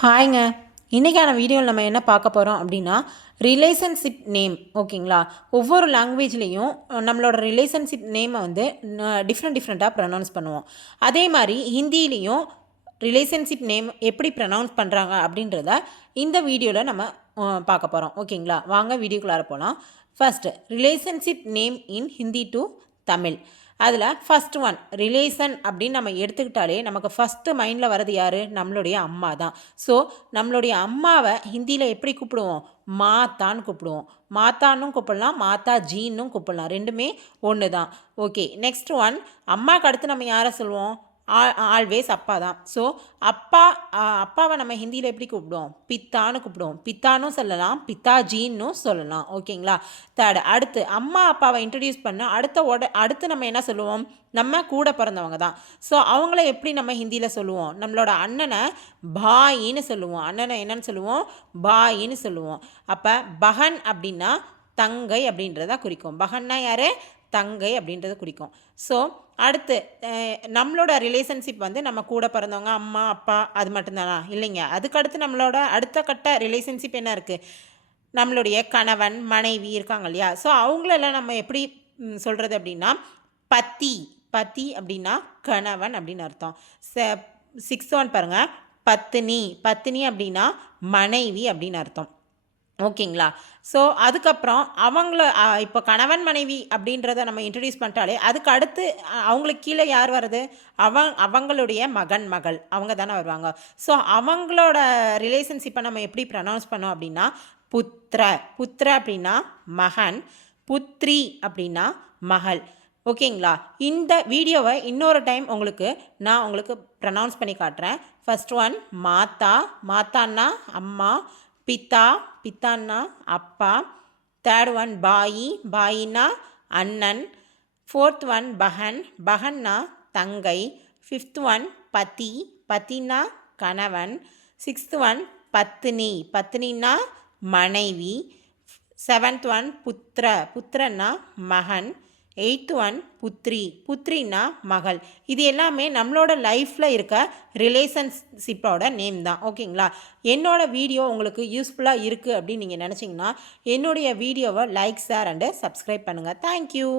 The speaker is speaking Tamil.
ஹாய்ங்க. இன்றைக்கான வீடியோவில் நம்ம என்ன பார்க்க போகிறோம் அப்படின்னா ரிலேஷன்ஷிப் நேம். ஓகேங்களா? ஒவ்வொரு லாங்குவேஜ்லேயும் நம்மளோட ரிலேஷன்ஷிப் நேமை வந்து டிஃப்ரெண்ட்டாக ப்ரொனவுன்ஸ் பண்ணுவோம். அதே மாதிரி ஹிந்திலேயும் ரிலேஷன்ஷிப் நேம் எப்படி ப்ரொனவுன்ஸ் பண்ணுறாங்க அப்படின்றத இந்த வீடியோவில் நம்ம பார்க்க போகிறோம். ஓகேங்களா? வாங்க வீடியோக்குள்ளார போகலாம். First relationship name in Hindi to Tamil. அதில் ஃபஸ்ட் ஒன் ரிலேஷன் அப்படின்னு நம்ம எடுத்துக்கிட்டாலே நமக்கு ஃபஸ்ட்டு மைண்டில் வர்றது யார்? நம்மளுடைய அம்மா தான். ஸோ நம்மளுடைய அம்மாவை ஹிந்தியில் எப்படி கூப்பிடுவோம்? மாத்தான்னு கூப்பிடுவோம். மாத்தான்னு கூப்பிடலாம், மாதா ஜீன்னும் கூப்பிடலாம். ரெண்டுமே ஒன்று தான். ஓகே, நெக்ஸ்ட் ஒன் அம்மாவுக்கு அடுத்து நம்ம யாரை சொல்லுவோம்? ஆல்வேஸ் அப்பா தான். ஸோ அப்பாவை நம்ம ஹிந்தியில் எப்படி கூப்பிடுவோம்? பித்தான்னு கூப்பிடுவோம். பித்தானும் சொல்லலாம், பித்தாஜின்னும் சொல்லலாம். ஓகேங்களா? தேர்ட், அடுத்து அம்மா அப்பாவை இன்ட்ரடியூஸ் பண்ண அடுத்து நம்ம என்ன சொல்லுவோம்? நம்ம கூட பிறந்தவங்க தான். ஸோ அவங்கள எப்படி நம்ம ஹிந்தியில் சொல்லுவோம்? நம்மளோட அண்ணனை பாயின்னு சொல்லுவோம். அண்ணனை என்னன்னு சொல்லுவோம்? பாயின்னு சொல்லுவோம். அப்போ பகன் அப்படின்னா தங்கை அப்படின்றத குறிக்கும். பகன்னா யார்? தங்கை அப்படின்றத குறிக்கும். ஸோ அடுத்து நம்மளோட ரிலேஷன்ஷிப் வந்து நம்ம கூட பிறந்தவங்க அம்மா அப்பா அது மட்டும்தானா? இல்லைங்க. அதுக்கடுத்து நம்மளோட அடுத்த கட்ட ரிலேஷன்ஷிப் என்ன இருக்குது? நம்மளுடைய கணவன் மனைவி இருக்காங்க இல்லையா? ஸோ அவங்களெல்லாம் நம்ம எப்படி சொல்கிறது அப்படின்னா பத்தி. பத்தி அப்படின்னா கணவன் அப்படின்னு அர்த்தம். சிக்ஸ்த் ஒன் பாருங்கள், பத்தினி. பத்தினி அப்படின்னா மனைவி அப்படின்னு அர்த்தம். ஓகேங்களா? ஸோ அதுக்கப்புறம் இப்போ கணவன் மனைவி அப்படின்றத நம்ம இன்ட்ரடியூஸ் பண்ணிட்டாலே அதுக்கு அடுத்து அவங்களுக்கு கீழே யார் வருது? அவங்களுடைய மகன் மகள் அவங்க தானே வருவாங்க. ஸோ அவங்களோட ரிலேஷன்ஷிப்பை நம்ம எப்படி ப்ரனவுன்ஸ் பண்ணோம் அப்படின்னா புத்திர. புத்திர அப்படின்னா மகன், புத்ரி அப்படின்னா மகள். ஓகேங்களா? இந்த வீடியோவை இன்னொரு டைம் நான் உங்களுக்கு ப்ரனவுன்ஸ் பண்ணி காட்டுறேன். ஃபர்ஸ்ட் ஒன் மாதா. மாதான்னா அம்மா. பித்தா. பித்தான்னா அப்பா. தேர்ட் ஒன் பாயி. பாயின்னா அண்ணன். ஃபோர்த் ஒன் பகன். பகன்னா தங்கை. ஃபிஃப்த் ஒன் பதி. பத்தினா கணவன். சிக்ஸ்த் ஒன் பத்தினி. பத்தினின்னா மனைவி. செவன்த் ஒன் புத்திர. புத்திரன்னா மகன். Eighth one Puthri. புத்ரின்னா மகள். இது எல்லாமே நம்மளோட லைஃப்பில் இருக்க ரிலேஷன்ஷிப்போட நேம் தான். ஓகேங்களா? என்னோடய வீடியோ உங்களுக்கு யூஸ்ஃபுல்லாக இருக்குது அப்படின்னு நீங்கள் நினச்சிங்கன்னா என்னுடைய வீடியோவை லைக், ஷேர் அண்டு சப்ஸ்கிரைப் பண்ணுங்கள். தேங்க்யூ.